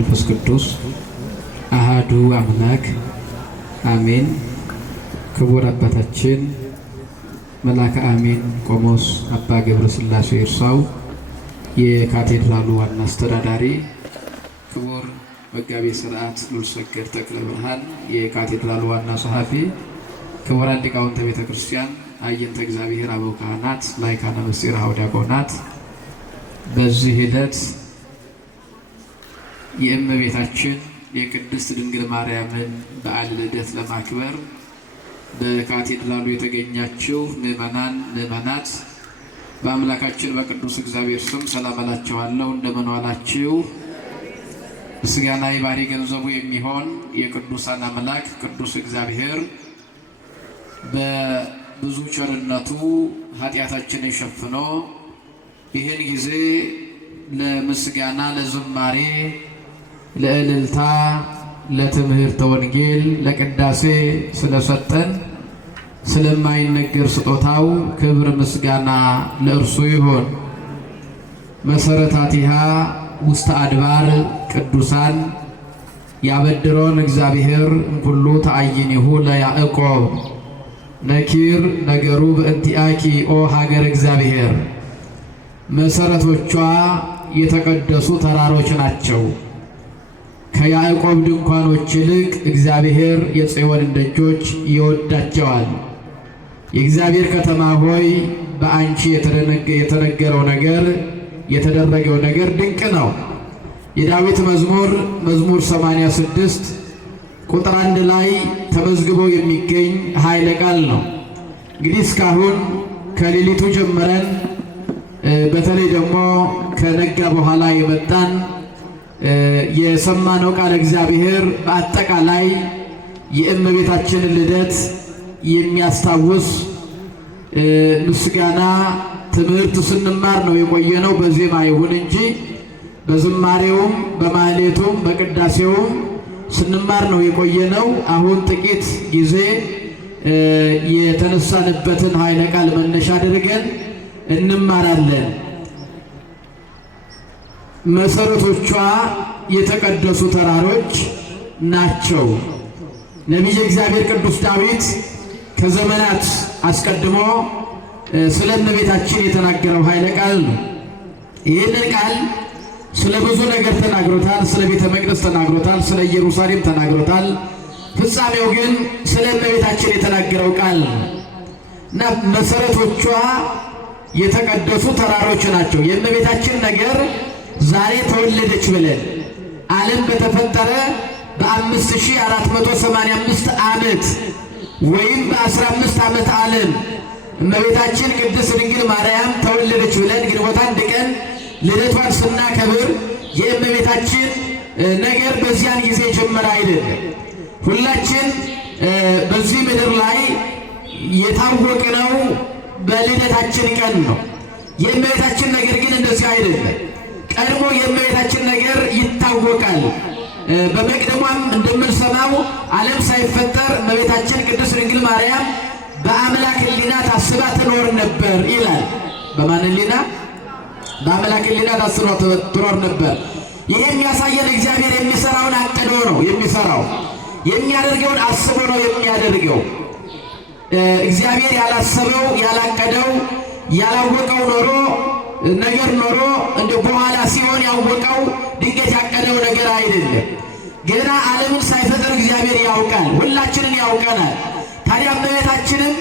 መንፈስ ቅዱስ አሃዱ አምላክ አሜን። ክቡር አባታችን መልአከ አሜን ቆሞስ አባ ገብረ ሥላሴ እርሳው የካቴድራሉ ዋና አስተዳዳሪ፣ ክቡር መጋቤ ሥርዓት ሉልሰገድ ተክለ ብርሃን የካቴድራሉ ዋና ጸሐፊ፣ ክቡራን ሊቃውንተ ቤተ ክርስቲያን፣ አዕይንተ እግዚአብሔር፣ አበው ካህናት፣ ላይካነ ምስጢር፣ ኀው ዲያቆናት፣ በዚህ ዕለት የእመቤታችን የቅድስት ድንግል ማርያምን በዓለ ልደት ለማክበር በካቴድራሉ የተገኛችሁ ምእመናን ምእመናት በአምላካችን በቅዱስ እግዚአብሔር ስም ሰላም እላችኋለሁ። እንደምን ዋላችሁ? ምስጋና የባሕርይ ገንዘቡ የሚሆን የቅዱሳን አምላክ ቅዱስ እግዚአብሔር በብዙ ቸርነቱ ኃጢአታችንን ሸፍኖ ይህን ጊዜ ለምስጋና ለዝማሬ ለእልልታ ለትምህርተ ወንጌል ለቅዳሴ ስለሰጠን ስለማይነገር ስጦታው ክብር ምስጋና ለእርሱ ይሆን። መሰረታቲሃ ውስተ አድባር ቅዱሳን ያበድሮን እግዚአብሔር እምኩሉ ተአይኒሁ ለያዕቆብ ነኪር ነገሩ በእንቲአኪ ኦ ሀገር እግዚአብሔር። መሰረቶቿ የተቀደሱ ተራሮች ናቸው። ከያዕቆብ ድንኳኖች ይልቅ እግዚአብሔር የጽዮንን ደጆች ይወዳቸዋል። የእግዚአብሔር ከተማ ሆይ በአንቺ የተነገረው ነገር የተደረገው ነገር ድንቅ ነው። የዳዊት መዝሙር 86 ቁጥር 1 ላይ ተመዝግቦ የሚገኝ ኃይለ ቃል ነው። እንግዲህ እስካሁን ከሌሊቱ ጀምረን በተለይ ደግሞ ከነጋ በኋላ የመጣን የሰማነው ቃል እግዚአብሔር በአጠቃላይ የእመቤታችንን ልደት የሚያስታውስ ምስጋና ትምህርት ስንማር ነው የቆየነው። በዜማ ይሁን እንጂ በዝማሬውም በማህሌቱም በቅዳሴውም ስንማር ነው የቆየነው። አሁን ጥቂት ጊዜ የተነሳንበትን ኃይለ ቃል መነሻ አድርገን እንማራለን። መሰረቶቿ የተቀደሱ ተራሮች ናቸው። ነቢየ እግዚአብሔር ቅዱስ ዳዊት ከዘመናት አስቀድሞ ስለ እመቤታችን የተናገረው ኃይለ ቃል ነው። ይህንን ቃል ስለ ብዙ ነገር ተናግሮታል። ስለ ቤተ መቅደስ ተናግሮታል። ስለ ኢየሩሳሌም ተናግሮታል። ፍጻሜው ግን ስለ እመቤታችን የተናገረው ቃል ነው እና መሰረቶቿ የተቀደሱ ተራሮች ናቸው። የእመቤታችን ነገር ዛሬ ተወለደች ብለን ዓለም በተፈጠረ በ5485 ዓመት ወይም በ15 ዓመት ዓለም እመቤታችን ቅድስት ድንግል ማርያም ተወለደች ብለን ግንቦት 1 ቀን ልደቷን ስናከብር የእመቤታችን ነገር በዚያን ጊዜ ጀመረ አይደለም። ሁላችን በዚህ ምድር ላይ የታወቅነው በልደታችን ቀን ነው። የእመቤታችን ነገር ግን እንደዚህ አይደለም። ቀድሞ የእመቤታችን ነገር ይታወቃል። በመቅደሟም እንደምንሰማው ዓለም ሳይፈጠር እመቤታችን ቅድስት ድንግል ማርያም በአምላክ ሕሊና ታስባ ትኖር ነበር ይላል። በማን ሕሊና? በአምላክ ሕሊና ታስባ ትኖር ነበር። ይህ የሚያሳየን እግዚአብሔር የሚሰራውን አቅዶ ነው የሚሰራው። የሚያደርገውን አስቦ ነው የሚያደርገው። እግዚአብሔር ያላሰበው ያላቀደው ያላወቀው ነገር ኖሮ እንደ በኋላ ሲሆን ያወቀው ድንገት ያቀደው ነገር አይደለም። ገና ዓለምን ሳይፈጥር እግዚአብሔር ያውቃል፣ ሁላችንን ያውቀናል። ታዲያ እመቤታችንም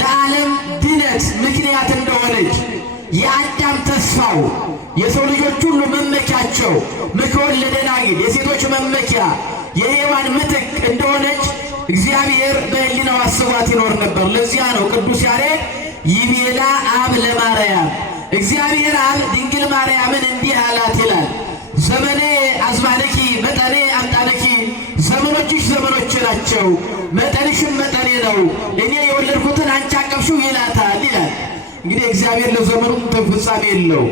ለዓለም ድነት ምክንያት እንደሆነች የአዳም ተስፋው የሰው ልጆች ሁሉ መመኪያቸው ምክወን ለደናግል የሴቶች መመኪያ የሔዋን ምትክ እንደሆነች እግዚአብሔር በሕሊናው አስቧት ይኖር ነበር። ለዚያ ነው ቅዱስ ያሬድ ይቤላ አብ ለማርያም እግዚአብሔር አብ ድንግል ማርያምን እንዲህ አላት ይላል። ዘመኔ አዝማነኪ መጠኔ አምጣነኪ፣ ዘመኖችሽ ዘመኖች ናቸው፣ መጠንሽም መጠኔ ነው፣ እኔ የወለድኩትን አንቺ አቀፍሽው ይላታል ይላል። እንግዲህ እግዚአብሔር ለዘመኑ ጥንተ ፍጻሜ የለው።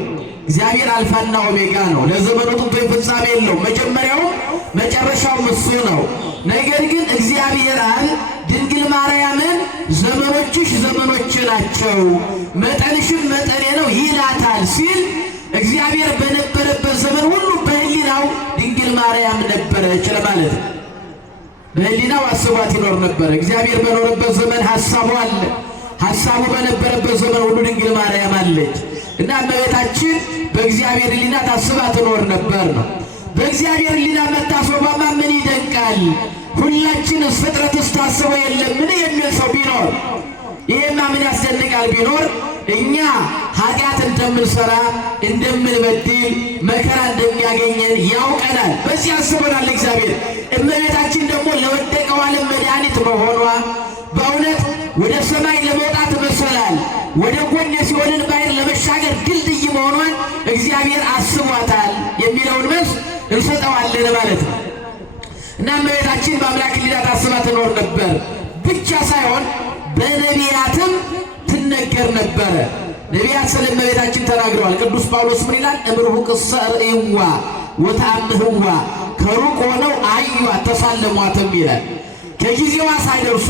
እግዚአብሔር አልፋና ኦሜጋ ነው። ለዘመኑ ጥንተ ፍጻሜ የለው። መጀመሪያውም መጨረሻውም እሱ ነው። ነገር ግን እግዚአብሔር አብ ድንግል ማርያምን ዘመኖችሽ ዘመኖች ናቸው፣ መጠንሽም መጠኔ ነው ይላታል ሲል እግዚአብሔር በነበረበት ዘመን ሁሉ በሕሊናው ድንግል ድንግል ማርያም ነበረች ለማለት ነው። በህሊናው አስቧት ይኖር ነበር። እግዚአብሔር በኖረበት ዘመን ሐሳቡ አለ። ሐሳቡ በነበረበት ዘመን ሁሉ ድንግል ማርያም አለች እና እመቤታችን በእግዚአብሔር ህሊና ታስባ ትኖር ነበር ነው። በእግዚአብሔር ህሊና መታሰቧማ ምን ይደንቃል? ሁላችንስ ፍጥረትስ ታስቦ የለም ምን የሚል ሰው ቢኖር ይሄማ ምን ያስደንቃል? ቢኖር እኛ ኃጢአት እንደምንሰራ እንደምንበድል መከራ እንደሚያገኘን ያውቀናል። በዚህ አስቦናል እግዚአብሔር። እመቤታችን ደግሞ ለወደቀው ዓለም መድኃኒት መሆኗ በእውነት ወደ ሰማይ ለመውጣት መሰላል ወደ ጎን የሲኦልን ባሕር ለመሻገር ድልድይ መሆኗን እግዚአብሔር አስቧታል የሚለውን መልስ እንሰጠዋለን ማለት ነው። እና እመቤታችን በአምላክ ሕሊና ታስባ ትኖር ነበር ብቻ ሳይሆን በነቢያትም ትነገር ነበረ። ነቢያት ስለ እመቤታችን ተናግረዋል። ቅዱስ ጳውሎስ ምን ይላል? እምርሁቅ ርእይዋ ወተአምህዋ፣ ከሩቅ ሆነው አዩአት ተሳለሟትም ይላል። ከጊዜዋ ሳይደርሱ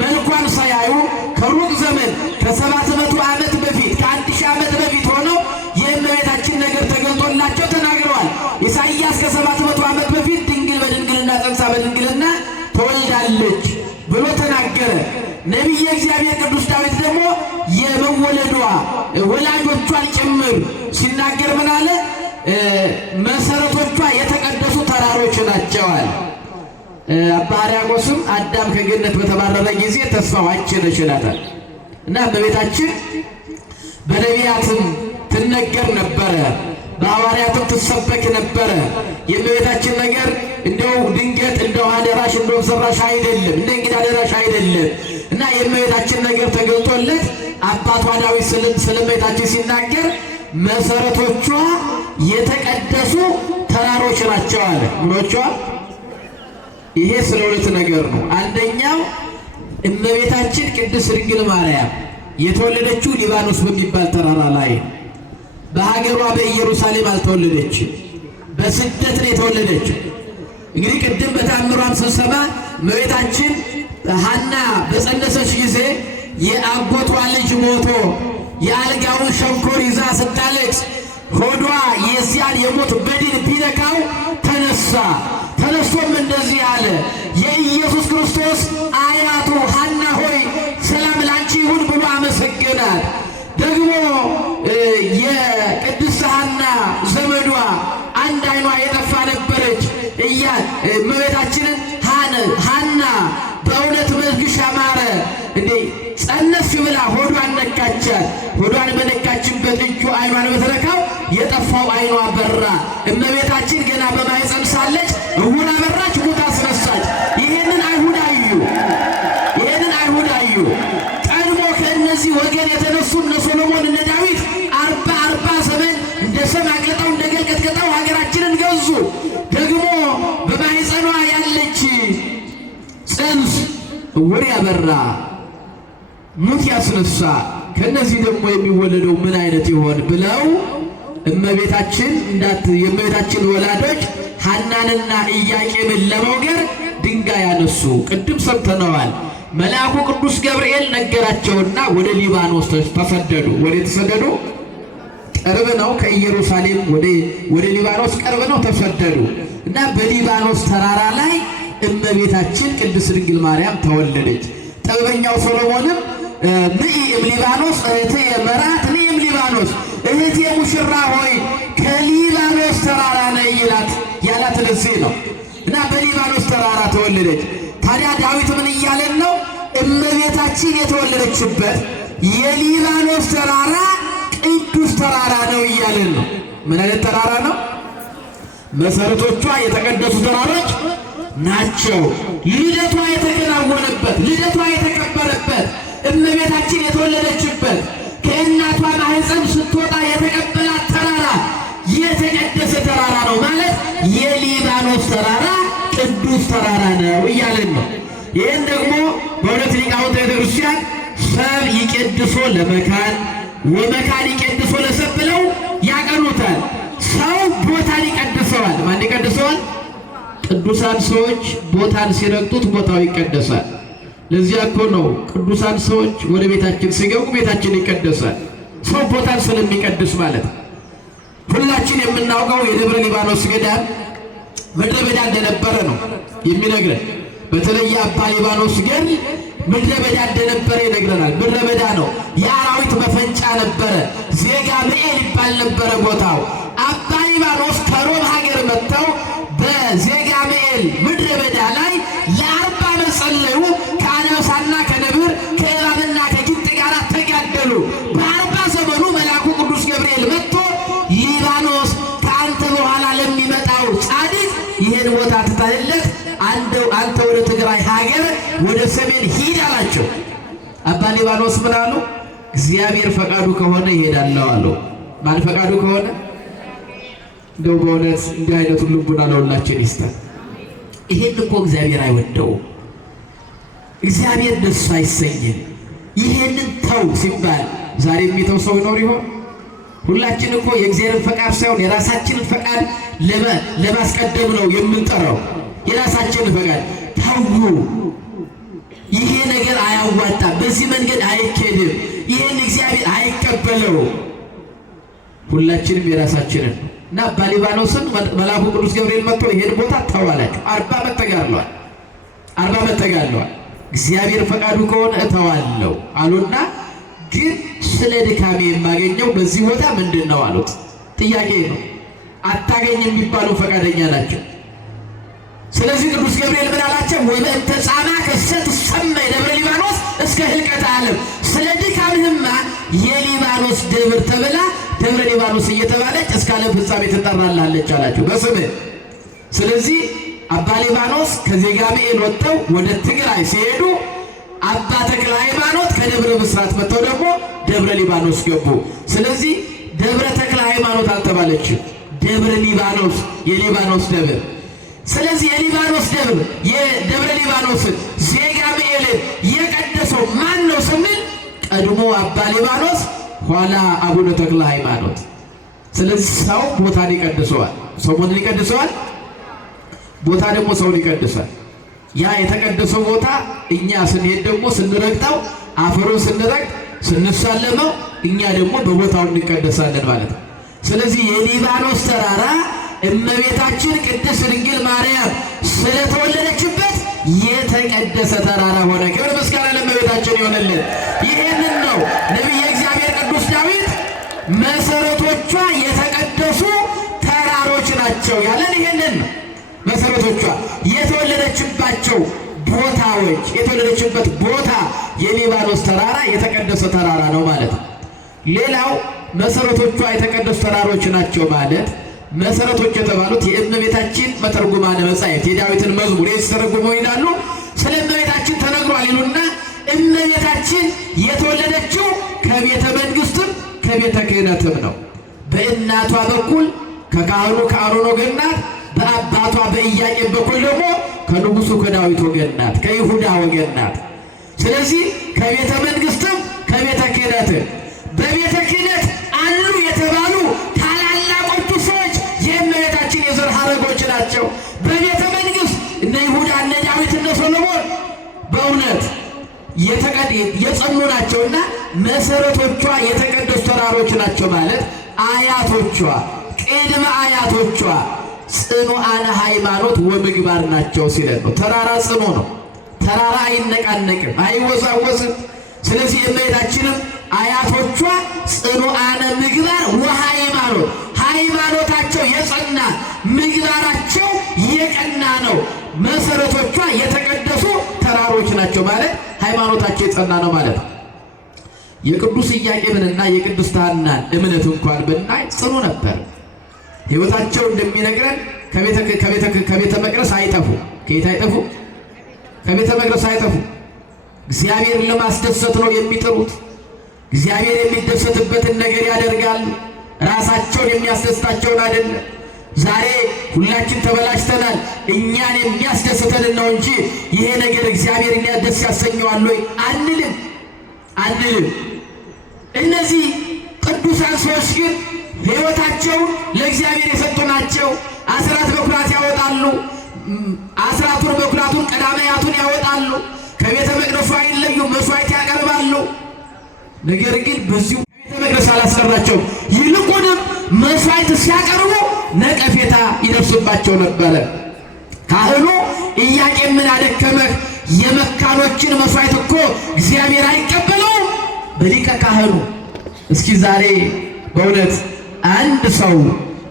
መልኳን ሳያዩ ከሩቅ ዘመን ከ700 ዓመት በፊት ከ1000 ዓመት በፊት ሆነው የእመቤታችን ነገር ተገልጦላቸው ተናግረዋል። ኢሳይያስ ከ700 ዓመት በፊት ድንግል በድንግልና ጸንሳ በድንግልና ተወልዳለች ብሎ ተናገረ። ነቢየ እግዚአብሔር ቅዱስ ዳዊት ደግሞ የመወለዷ ወላጆቿን ጭምር ሲናገር ምን አለ? መሰረቶቿ የተቀደሱ ተራሮች ናቸዋል። አባ ሕርያቆስም አዳም ከገነት በተባረረ ጊዜ ተስፋው አጨነች ይላታል። እና እመቤታችን በነቢያትም ትነገር ነበረ፣ በሐዋርያትም ትሰበክ ነበረ። የእመቤታችን ነገር እንደው ድንገት እንደው ውሃ ደራሽ እንደው ሰራሽ አይደለም፣ እንደ እንግዳ ደራሽ አይደለም። እና የእመቤታችን ነገር ተገልጦለት አባቷ ዳዊት ስለ እመቤታችን ሲናገር መሰረቶቿ የተቀደሱ ተራሮች ናቸው አለ። ምኖቿ? ይሄ ስለ ሁለት ነገር ነው። አንደኛው እመቤታችን ቅድስት ድንግል ማርያም የተወለደችው ሊባኖስ በሚባል ተራራ ላይ፣ በሀገሯ በኢየሩሳሌም አልተወለደችም፣ በስደት ነው የተወለደችው። እንግዲህ ቅድም በተአምሯም ስንሰማ እመቤታችን ሐና በጸነሰች ጊዜ የአጎቷ ልጅ ሞቶ የአልጋውን ሸንኮር ይዛ ስታለቅስ ሆዷ የዚያን የሞት በድን ቢነካው ተነሳ። ተነስቶም እንደዚህ አለ፣ የኢየሱስ ክርስቶስ አያቱ ሐና ሆይ ሰላም ላንቺ ይሁን ብሎ አመሰገናት። ደግሞ የቅድስት ሐና ዘመዷ አንድ አይኗ የጠፋ ነበረች እመቤታችንን ሐና በእውነት መልክሽ ያማረ እንዴ ጸነስሽ ብላ ሆዷን ነካቻት። ሆዷን በነካችበት እጁ አይኗን በተነካው የጠፋው አይኗ በራ። እመቤታችን ገና በማኅፀን ሳለች እውር አበራች፣ ሙት አስነሳች። ይሄንን አይሁድ አዩ። ቀድሞ ከእነዚህ ወገን የተነሱ እነ ሶሎሞን እነ ዳዊት አርባ ዘመን እንደ ሰም አቅልጠው እንደ ገል ቀጥቅጠው ሀገራችንን ገዙ። ደግሞ በማኅፀኗ ያለች ጽንስ እውር ያበራ ሙት ያስነሳ፣ ከነዚህ ደግሞ የሚወለደው ምን አይነት ይሆን ብለው የእመቤታችን ወላጆች ሐናንና ኢያቄምን ለመውገር ድንጋይ ያነሱ። ቅድም ሰምተነዋል። መልአኩ ቅዱስ ገብርኤል ነገራቸውና ወደ ሊባኖስ ተሰደዱ። ወደ ተሰደዱ ቅርብ ነው፣ ከኢየሩሳሌም ወደ ሊባኖስ ቅርብ ነው። ተሰደዱ እና በሊባኖስ ተራራ ላይ እመቤታችን ቅድስት ድንግል ማርያም ተወለደች። ጥበበኛው ሶሎሞንም ንኢ እምሊባኖስ እህትየ መርዓት ንኢ እምሊባኖስ፣ እህቴ ሙሽራ ሆይ ከሊባኖስ ተራራ ነይ ያላት ለዚህ ነው። እና በሊባኖስ ተራራ ተወለደች። ታዲያ ዳዊት ምን እያለን ነው? እመቤታችን የተወለደችበት የሊባኖስ ተራራ ቅዱስ ተራራ ነው እያለን ነው። ምን አይነት ተራራ ነው? መሰረቶቿ የተቀደሱ ተራሮች ናቸው። ልደቷ የተከናወነበት፣ ልደቷ የተከበረበት፣ እመቤታችን የተወለደችበት፣ ከእናቷ ማኅፀን ስትወጣ የተቀበላት ተራራ የተቀደሰ ተራራ ነው ማለት የሊባኖስ ተራራ ቅዱስ ተራራ ነው እያለን ነው። ይህን ደግሞ በእውነት ሊቃውንተ ቤተክርስቲያን ሰብ ይቄድሶ ለመካን ወመካን ይቄድሶ ለሰብ ብለው ያቀኑታል። ሰው ቦታን ይቀድሰዋል። ማን ይቀድሰዋል? ቅዱሳን ሰዎች ቦታን ሲረግጡት ቦታው ይቀደሳል። ለዚያ እኮ ነው ቅዱሳን ሰዎች ወደ ቤታችን ሲገቡ ቤታችን ይቀደሳል። ሰው ቦታን ስለሚቀድስ ማለት ነው። ሁላችን የምናውቀው የደብረ ሊባኖስ ገዳም ምድረ በዳ እንደነበረ ነው የሚነግረን። በተለይ አባ ሊባኖስ ግን ምድረ በዳ እንደነበረ ይነግረናል። ምድረ በዳ ነው፣ የአራዊት መፈንጫ ነበረ። ዜጋ ምኤል ይባል ነበረ ቦታው። አባ ሊባኖስ ከሮም ሀገር መጥተው በዜጋ ምኤል ምድረ በዳ ላይ ለ40 ዓመት ጸለዩ። ከአናብስትና ከነብር ከእባብና ከጊንጥ ጋር ተጋደሉ። በ40 ዘመኑ መልአኩ ቅዱስ ገብርኤል መጥቶ ሊባኖስ ከአንተ በኋላ ለሚመጣው ጻድቅ ይህን ቦታ ትተህለት አንተ ወደ ትግራይ ሀገር ወደ ሰሜን ሂድ አላቸው። አባ ሊባኖስ ምን አሉ? እግዚአብሔር ፈቃዱ ከሆነ ይሄዳለሁ አሉ። ማን ፈቃዱ ከሆነ? እንደው በእውነት እንዲህ አይነቱን ልቡና ለሁላችን ይስጠን። ይሄን እኮ እግዚአብሔር አይወደውም፣ እግዚአብሔር ደስ አይሰኝም። ይሄንን ተው ሲባል ዛሬ የሚተው ሰው ይኖር ይሆን? ሁላችን እኮ የእግዚአብሔርን ፈቃድ ሳይሆን የራሳችንን ፈቃድ ለማስቀደም ነው የምንጠራው። የራሳችንን ፈቃድ ተው፣ ይሄ ነገር አያዋጣም፣ በዚህ መንገድ አይኬድም፣ ይሄን እግዚአብሔር አይቀበለው። ሁላችንም የራሳችንን እና አባ ሊባኖስን መልአኩ ቅዱስ ገብርኤል መጥቶ ይሄን ቦታ ተው አላቸው። 40 ዓመት ተጋድለዋል። 40 ዓመት ተጋድለዋል። እግዚአብሔር ፈቃዱ ከሆነ እተዋለሁ አሉና ግን ስለ ድካሜ የማገኘው በዚህ ቦታ ምንድን ነው አሉት። ጥያቄ ነው። አታገኝ የሚባሉ ፈቃደኛ ናቸው። ስለዚህ ቅዱስ ገብርኤል ምን አላቸው? ወበእንተ ጻማከ ትሰመይ ደብረ ሊባኖስ እስከ ህልቀተ ዓለም፣ ስለ ድካምህማ የሊባኖስ ደብር ተብላ ደብረ ሊባኖስ እየተባለች እስከ ዓለም ፍጻሜ ትጠራላለች አላቸው በስምህ። ስለዚህ አባ ሊባኖስ ከዜጋ ምኤል ወጥተው ወደ ትግራይ ሲሄዱ አባ ተክለ ሃይማኖት ከደብረ ብስራት መጥተው ደግሞ ደብረ ሊባኖስ ገቡ። ስለዚህ ደብረ ተክለ ሃይማኖት አልተባለችም፣ ደብረ ሊባኖስ፣ የሊባኖስ ደብር። ስለዚህ የሊባኖስ ደብር የደብረ ሊባኖስን ዜጋ ምኤልን የቀደሰው ማን ነው ስንል ቀድሞ አባ ሊባኖስ ኋላ አቡነ ተክለ ሃይማኖት። ስለዚህ ሰው ቦታን ይቀድሰዋል፣ ሰው ምንን ይቀድሰዋል? ቦታ ደግሞ ሰውን ይቀድሳል። ያ የተቀደሰው ቦታ እኛ ስንሄድ ደግሞ ስንረግጠው፣ አፈሩን ስንረግጥ ስንሳለመው እኛ ደግሞ በቦታው እንቀደሳለን ማለት ነው። ስለዚህ የሊባኖስ ተራራ እመቤታችን ቅድስት ድንግል ማርያም ስለተወለደችበት የተቀደሰ ተራራ ሆነ። ክብር ምስጋና ለእመቤታችን ይሆንልን። ይሄንን ነው ነቢየ እግዚአብሔር ቅዱስ ዳዊት መሰረቶቿ የተቀደሱ ተራሮች ናቸው ያለን። ይሄንን ነው መሰረቶቿ የተወለደችባቸው ቦታዎች፣ የተወለደችበት ቦታ የሊባኖስ ተራራ የተቀደሰ ተራራ ነው ማለት ነው። ሌላው መሰረቶቿ የተቀደሱ ተራሮች ናቸው ማለት መሰረቶች የተባሉት የእመቤታችን መተርጉማነ መጻሕፍት የዳዊትን መዝሙር የተረጉመው ይላሉ። ስለ እመቤታችን ተነግሯል ይሉና እመቤታችን የተወለደችው ከቤተ መንግስትም ከቤተ ክህነትም ነው። በእናቷ በኩል ከካህኑ ከአሮን ወገን ናት። በአባቷ በኢያቄም በኩል ደግሞ ከንጉሱ ከዳዊት ወገን ናት፣ ከይሁዳ ወገን ናት። ስለዚህ ከቤተ መንግስትም ከቤተ ክህነትም በቤተ ክህነት አሉ የተባሉ ታላላቆቹ ሰዎች የእመቤታችን የዘር ሐረጎች ናቸው። በቤተ መንግስት እነ ይሁዳ እነ ዳዊት እነ ሰሎሞን በእውነት የጸኑ ናቸውና መሰረቶቿ የተቀደሱ ተራሮች ናቸው ማለት አያቶቿ ቅድመ አያቶቿ ጽኑዓነ ሃይማኖት ወምግባር ናቸው ሲለን ነው። ተራራ ጽኑ ነው። ተራራ አይነቃነቅም፣ አይወዛወዝም። ስለዚህ እመቤታችንም አያቶቿ ጽኑዓነ ምግባር ወሃይማኖት ሃይማኖታቸው የጸና ምግባራቸው የቀና ነው። መሰረቶቿ የተቀደሱ ተራሮች ናቸው ማለት ሃይማኖታቸው የጸና ነው ማለት ነው። የቅዱስ ኢያቄምንና የቅድስት ሐናን እምነት እንኳን ብናይ ጽኑ ነበር። ሕይወታቸው እንደሚነግረን ከቤተ መቅደስ አይጠፉ። ከየት አይጠፉ? ከቤተ መቅደስ አይጠፉ። እግዚአብሔርን ለማስደሰት ነው የሚጥሩት። እግዚአብሔር የሚደሰትበትን ነገር ያደርጋሉ። ራሳቸውን የሚያስደስታቸውን አይደለም። ዛሬ ሁላችን ተበላሽተናል። እኛን የሚያስደስተን ነው እንጂ ይሄ ነገር እግዚአብሔር ደስ ያሰኘዋል ወይ አንልም። እነዚህ ቅዱሳን ሰዎች ግን ሕይወታቸውን ለእግዚአብሔር የሰጡ ናቸው። አስራት በኩራት ያወጣሉ። አስራቱን በኩራቱን ቀዳማያቱን ያወጣሉ። ከቤተ መቅደሱ አይለዩ፣ መስዋዕት ያቀርባሉ። ነገር ግን በዚሁ ቤተ መቅደስ አላስቀራቸውም። ይልቁንም መስዋዕት ሲያቀርቡ ነቀፌታ ይደርስባቸው ነበረ። ኢያቄም ምን አደከመህ? የመካኖችን መስዋዕት እኮ እግዚአብሔር አይቀበለውም በሊቀ ካህኑ። እስኪ ዛሬ በእውነት አንድ ሰው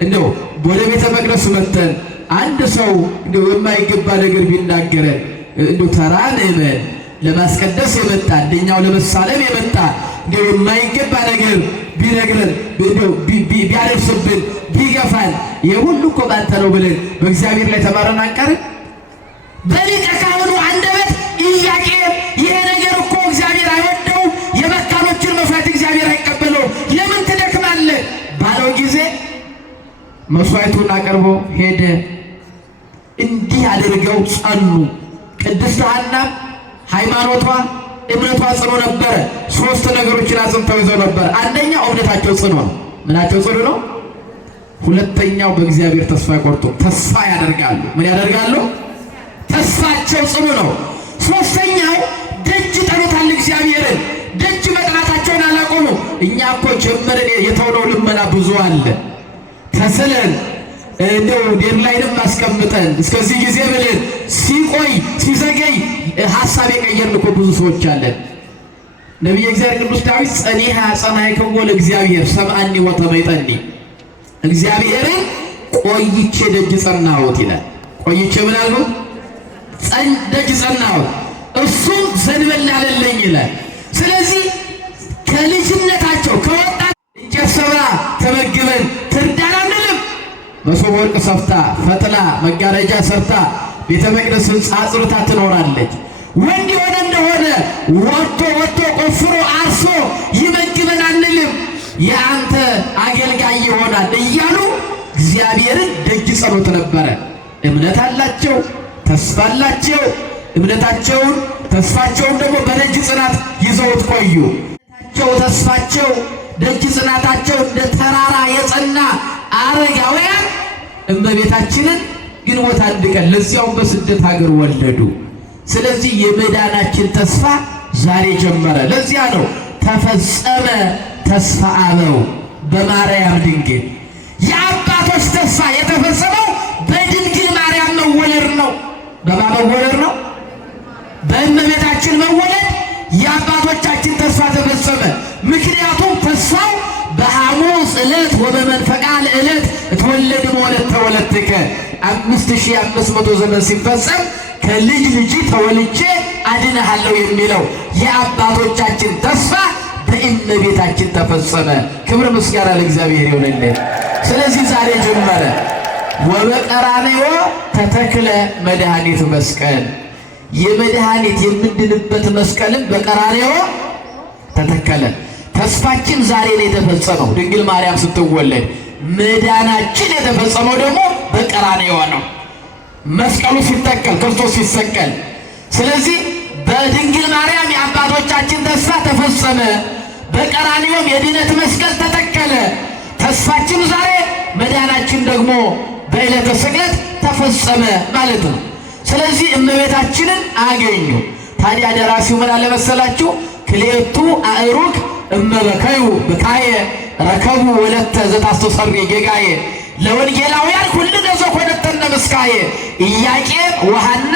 እንደው ወደ ቤተ መቅደሱ መጥተን አንድ ሰው እንደው የማይገባ ነገር ቢናገረን እንደው ተራ ምእመን ለማስቀደስ የመጣ እንደኛው ለመሳለም የመጣ እንደው የማይገባ ነገር ቢነግረን እንደው ቢያደርስብን ቢገፋን የሁሉ እኮ ባንተ ነው ብለን በእግዚአብሔር ላይ ተማረን አንቀርም? በሊቀ ካህኑ አንደበት ኢያቄም ይሄ ነገር እኮ እግዚአብሔር አይወደውም፣ የመካኖችን መስዋዕት እግዚአብሔር አይቀበለውም፣ ለምን ትደክማለህ ባለው ጊዜ መስዋዕቱን አቅርቦ ሄደ። እንዲህ አድርገው ጸኑ። ቅድስት ሐናም ሃይማኖቷ እምነቷ ጽኑ ነበረ። ሶስት ነገሮችን አጽንተው ይዘው ነበር። አንደኛው እምነታቸው ጽኑ ነው። ምናቸው ጽኑ ነው? ሁለተኛው በእግዚአብሔር ተስፋ አይቆርጡም። ተስፋ ያደርጋሉ። ምን ያደርጋሉ? ተስፋቸው ጽኑ ነው። ሶስተኛው ደጅ ጠኑታል እግዚአብሔርን። ደጅ መጥናታቸውን አላቆሙ። እኛ እኮ ጀመርን የተውነው ልመና ብዙ አለ። ተስለን እንደው ዴድላይንም አስቀምጠን እስከዚህ ጊዜ ብለን ሲቆይ ሲዘገይ ሐሳብ የቀየርን እኮ ብዙ ሰዎች አለን። ነቢየ እግዚአብሔር ቅዱስ ዳዊት ጸኒሐ ጸናዕክዎ ለእግዚአብሔር ሰምዐኒ ወተመይጠኒ፣ እግዚአብሔርን ቆይቼ ደጅ ጸናሁት ይላል። ቆይቼ ምን አልኩት? ደጅ ጸናሁት፣ እሱም ዘንበል አለልኝ ይላል። ስለዚህ ከልጅነታቸው ከወጣት እንጨት ሰብራ ተመግበን ትርዳን አንልም። መሶበ ወርቅ ሰፍታ ፈትላ መጋረጃ ሰርታ ቤተ መቅደስ ሕንፃ አጽርታ ትኖራለች። ወንድ የሆነ እንደሆነ ወጥቶ ቆፍሮ አርሶ ይመግበን አንልም። የአንተ አገልጋይ ይሆናል እያሉ እግዚአብሔርን ደጅ ጸሎት ነበረ። እምነት አላቸው፣ ተስፋ አላቸው። እምነታቸውን ተስፋቸውን ደግሞ በደጅ ጽናት ይዘውት ቆዩ። ተስፋቸው ደጅ ጽናታቸው እንደ ተራራ የጸና አረጋውያን እመቤታችንን ግንቦት አንድ ቀን ለዚያውም በስደት ሀገር ወለዱ። ስለዚህ የመዳናችን ተስፋ ዛሬ ጀመረ። ለዚያ ነው ተፈጸመ ተስፋ አበው በማርያም ድንግል። የአባቶች ተስፋ የተፈጸመው በድንግል ማርያም መወለድ ነው። በማን መወለድ ነው? በእመቤታችን መወለድ የአባቶቻችን ተስፋ ተፈጸመ። ምክንያቱም ተስፋው በሐሙስ ዕለት ወበመንፈቃ ዕለት እትወለድ ወለተ ወለትከ 5500 ዘመን ሲፈጸም ከልጅ ልጅ ተወልጄ አድንሃለሁ የሚለው የአባቶቻችን ተስፋ በእመቤታችን ተፈጸመ። ክብር ምስጋና ለእግዚአብሔር ይሁንልን። ስለዚህ ዛሬ ጀመረ። ወበቀራንዮ ተተክለ መድኃኒት መስቀል፣ የመድኃኒት የምንድንበት መስቀልም በቀራንዮ ተተከለ። ተስፋችን ዛሬ ነው የተፈጸመው። ድንግል ማርያም ስትወለድ መዳናችን የተፈጸመው ደግሞ በቀራንዮ ነው። መስቀሉ ሲተከል ክርስቶስ ሲሰቀል። ስለዚህ በድንግል ማርያም የአባቶቻችን ተስፋ ተፈጸመ፣ በቀራንዮም የድነት መስቀል ተተከለ። ተስፋችን ዛሬ መዳናችን ደግሞ በዕለተ ስቅለት ተፈጸመ ማለት ነው። ስለዚህ እመቤታችንን አገኙ። ታዲያ ደራሲው ምን አለ መሰላችሁ? ክልኤቱ አእሩግ እመበከዩ ብካየ ረከቡ ወለተ ዘታስተሰሪ ጌጋየ ለወንጌላውያን ኩልነ ዘኮነተነ ምስካየ ኢያቄም ወሐና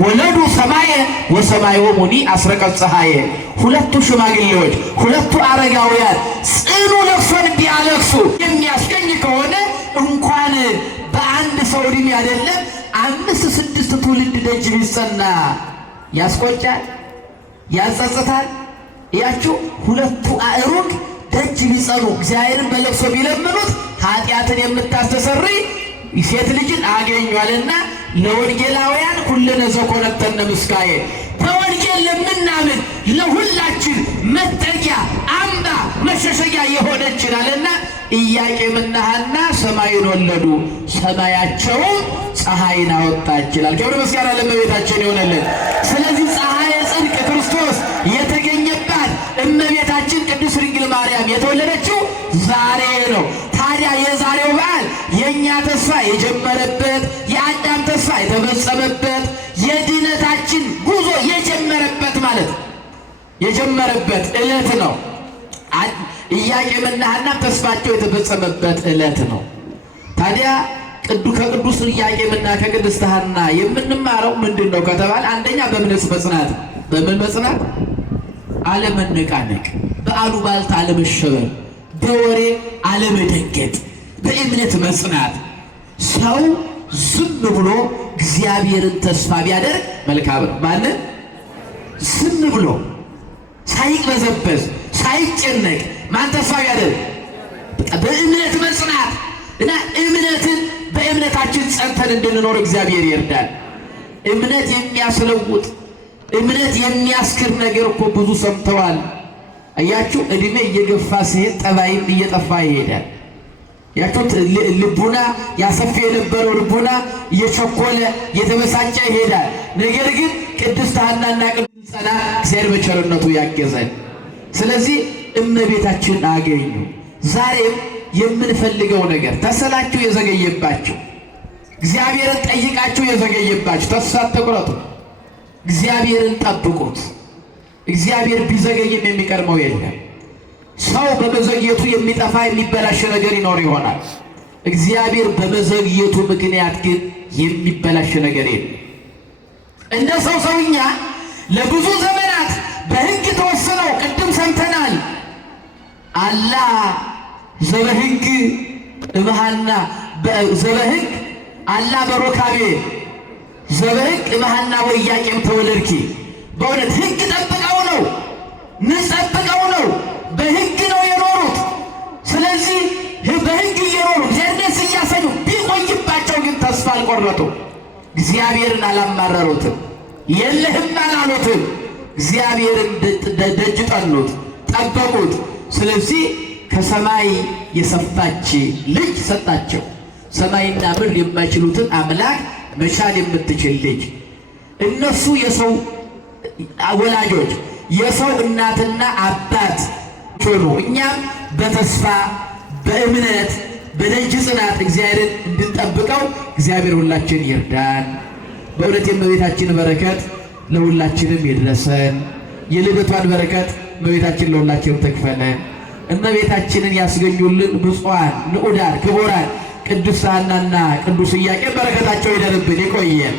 ወለዱ ሰማየ ወሰማዮሙኒ አስረቀ ፀሐየ። ሁለቱ ሽማግሌዎች ሁለቱ አረጋውያን ጽኑ ለቅሶን ቢያለቅሱ የሚያስገኝ ከሆነ እንኳን በአንድ ሰው ዕድሜ አይደለም 5-6 ትውልድ ደጅ ቢጸና ያስቆጫል፣ ያጸጽታል። ያችሁ ሁለቱ አእሩግ ደጅ ቢጸኑ እግዚአብሔርን በለቅሶ ቢለምኑት ኃጢአትን የምታስተሰርይ ሴት ልጅን አገኟልና ለወንጌላውያን ኩልነ ዘኮነተነ ምስካየ፣ በወንጌል ለምናምን ለሁላችን መጠጊያ አምባ መሸሸጊያ የሆነችናልና ኢያቄምና ሐና ሰማይን ወለዱ፣ ሰማያቸውም ፀሐይን አወጣች ይላል። ክብር ምስጋና ለእመቤታችን ይሆነልን። ስለዚህ ፀሐየ ጽድቅ ክርስቶስ የተገኘባት እመቤታችን ቅድስት ድንግል ማርያም የተወለደችው ዛሬ ነው። ታዲያ የዛሬው በዓል የእኛ ተስፋ የጀመረበት፣ የአዳም ተስፋ የተፈጸመበት፣ የድነታችን ጉዞ የጀመረበት ማለት የጀመረበት ዕለት ነው። ኢያቄምና ሐና ተስፋቸው የተፈጸመበት ዕለት ነው። ታዲያ ከቅዱስ ኢያቄምና ከቅድስት ሐና የምንማረው ምንድነው ከተባለ አንደኛ በእምነት መጽናት። በምን መጽናት? አለመነቃነቅ፣ በአሉባልታ አለመሸበር፣ በወሬ አለመደንገጥ፣ በእምነት መጽናት። ሰው ዝም ብሎ እግዚአብሔርን ተስፋ ቢያደርግ መልካም ነው። ማለት ዝም ብሎ ሳይቅበዘበዝ ሳይጨነቅ ማን ተስፋ ቢያደርግ? በእምነት መጽናት እና እምነትን በእምነታችን ጸንተን እንድንኖር እግዚአብሔር ይርዳል። እምነት የሚያስለውጥ እምነት የሚያስክር ነገር እኮ ብዙ ሰምተዋል። አያችሁ፣ እድሜ እየገፋ ሲሄድ ጠባይም እየጠፋ ይሄዳል። ያችሁት ልቡና ያሰፋ የነበረው ልቡና እየቸኮለ እየተበሳጨ ይሄዳል። ነገር ግን ቅድስት ሐናና ቅድስት ጸና እግዚአብሔር በቸርነቱ ያገዘን። ስለዚህ እመቤታችን አገኙ። ዛሬም የምንፈልገው ነገር ተሰላችሁ የዘገየባችሁ፣ እግዚአብሔርን ጠይቃችሁ የዘገየባችሁ ተስፋ አትቁረጡ። እግዚአብሔርን ጠብቁት። እግዚአብሔር ቢዘገይም የሚቀድመው የለም። ሰው በመዘግየቱ የሚጠፋ የሚበላሽ ነገር ይኖር ይሆናል። እግዚአብሔር በመዘግየቱ ምክንያት ግን የሚበላሽ ነገር የለም። እንደ ሰውኛ ለብዙ ዘመናት በሕግ ተወስነው ቅድም ሰምተናል። አላ ዘበሕግ እምሃና ዘበሕግ አላ በሮካቤ ዘበሕግ እምሃና ወኢያቄም ተወለድኪ። በእውነት ሕግ ጠብቀው ነው ንጠብቀው ነው በሕግ ነው የኖሩት። ስለዚህ በሕግ እየኖሩ ደስ እያሰኙ ቢቆይባቸው ግን ተስፋ አልቆረጡም። እግዚአብሔርን አላማረሩትም፣ የለህም አላሉትም። እግዚአብሔርን ደጅ ጠኑት፣ ጠበቁት። ስለዚህ ከሰማይ የሰፋች ልጅ ሰጣቸው። ሰማይና ምድር የማይችሉትን አምላክ መቻል የምትችል ልጅ። እነሱ የሰው ወላጆች፣ የሰው እናትና አባት ሆኑ። እኛም በተስፋ በእምነት በደጅ ጽናት እግዚአብሔርን እንድንጠብቀው እግዚአብሔር ሁላችን ይርዳን። በእውነት የእመቤታችን በረከት ለሁላችንም ይድረሰን። የልደቷን በረከት እመቤታችን ለሁላችንም ትክፈለን። እመቤታችንን ያስገኙልን ብፁዓን ንዑዳን ክቡራን ቅድስት ሐናና ቅዱስ ኢያቄም በረከታቸው ይደርብን፣ ይቆየን።